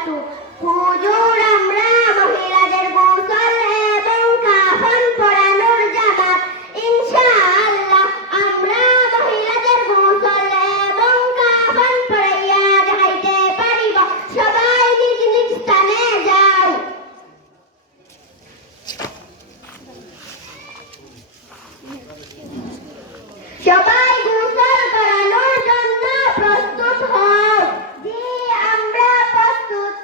সালাতু। হুজুর আমরা মহিলাদের গোসল এবং কাফন পরানোর জামাত। ইনশাআল্লাহ আমরা মহিলাদের গোসল এবং কাফন পরাইয়া যাইতে পারিব। সবাই নিজ নিজ স্থানে যাও। সবাই গোসল করানোর জন্য প্রস্তুত হও। জি আমরা প্রস্তুত।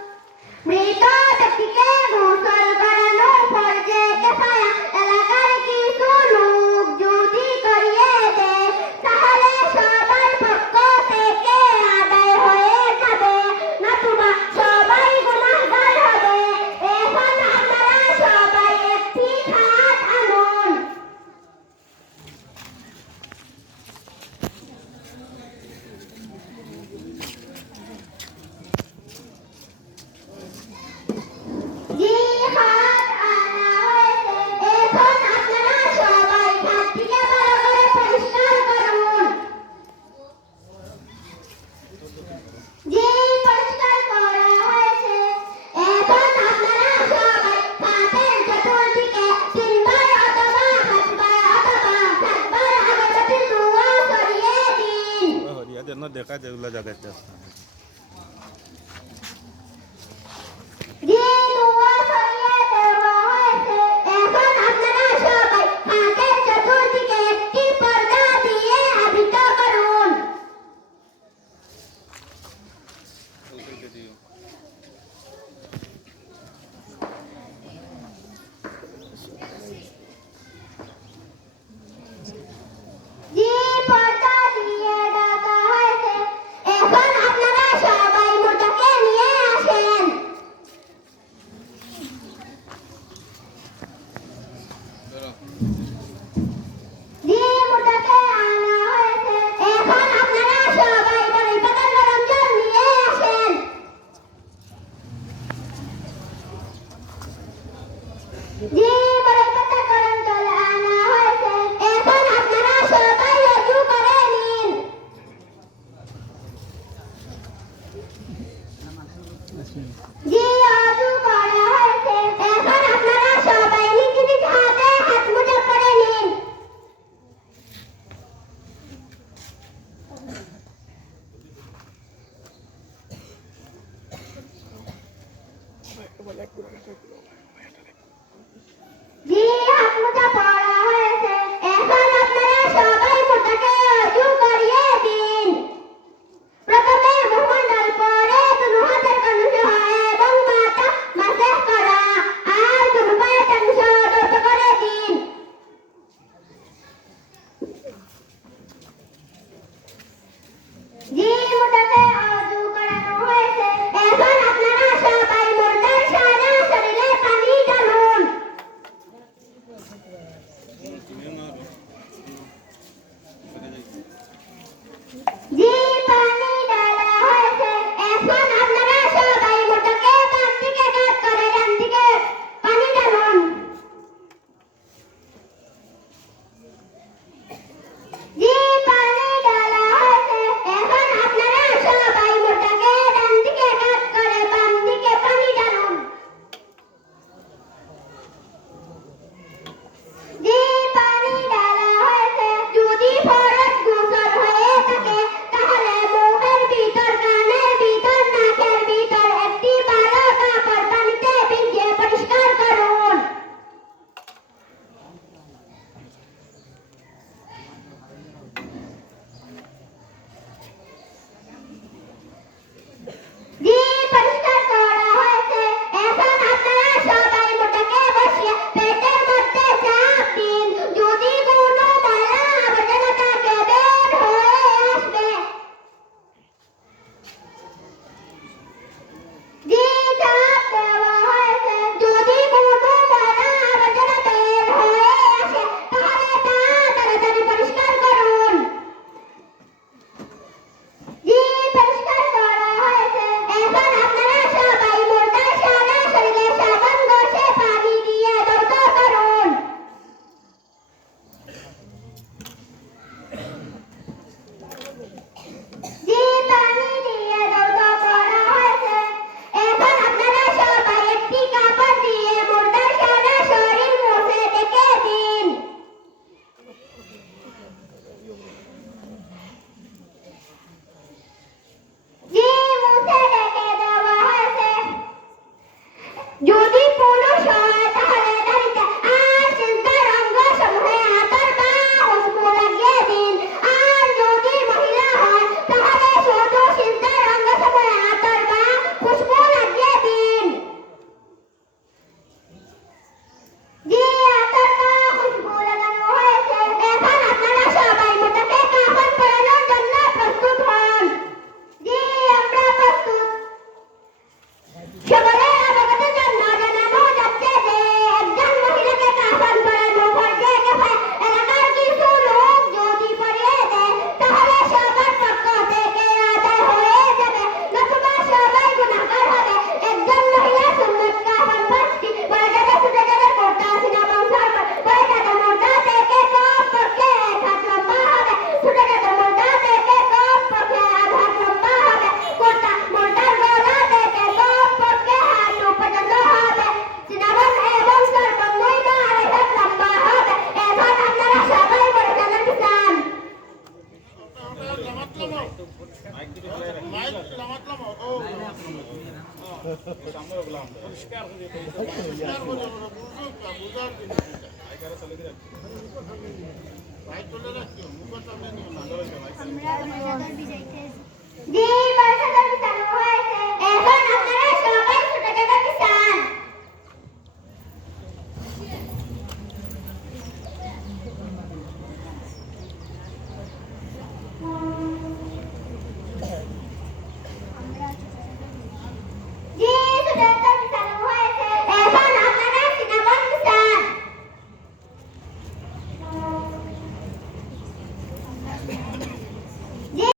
মৃত ব্যক্তিকে গোসল করানো ফরজে কিফায়া। এলাকার কিছু লোক যদি করিয়ে দেয় তাহলে সবার পক্ষ থেকে আদায় হয়ে যাবে, নতুবা সবাই গুনাহগার হবে। এখন আপনারা সবাই একটি খাট আনুন। জি খাট আনা হয়েছে। এখন আপনারা সবাই খাটটিকে ভালো করে পরিষ্কার করুন। জি পরিষ্কার করা হয়েছে। এখন আপনারা সবাই খাটের চতুর্দিকে তিনবার অথবা সাতবার আগরবাতির ধোঁয়া ছড়িয়ে দিন। হরিয়া যেন দেখা যায় ওগুলা জায়গাতে। জি ধোঁয়া ছড়িয়ে দেওয়া হয়েছে। এখন আপনারা সবাই খাটের চতুর্দিকে একটি পর্দা দিয়ে আবৃত করুন। জি পর্দা দিয়ে ঢাকা হয়েছে। এখন আপনারা সবাই মুর্দাকে নিয়ে আসেন। জি মুর্দাকে আনা হয়েছে। এখন আপনারা সবাই বড়ই পাতার গরম জল নিয়ে আসেন। জি বড়ই পাতার গরম জল আনা হয়েছে। এখন আপনারা সবাই ওযু করে নিন। জি ওযু করা হয়েছে। এখন আপনারা সবাই নিজ নিজ হাতে হাত মোজা পরে নিন। জি হাত মোজা পরা হয়েছে। এখন আপনারা সবাই মুর্দাকে ওযু করিয়ে দিন। প্রথমে মুখমণ্ডল, পরে দুনো হাতের কনুই এবং মাথা মাসাজ করা, আর দুনো পায়ের অংশ ধৌত করে দিন। জি মুর্দাকে ওযু করানো হয়েছে। এখন আপনারা সবাই মুর্দার সারা শরীরে পানি ঢালুন। জি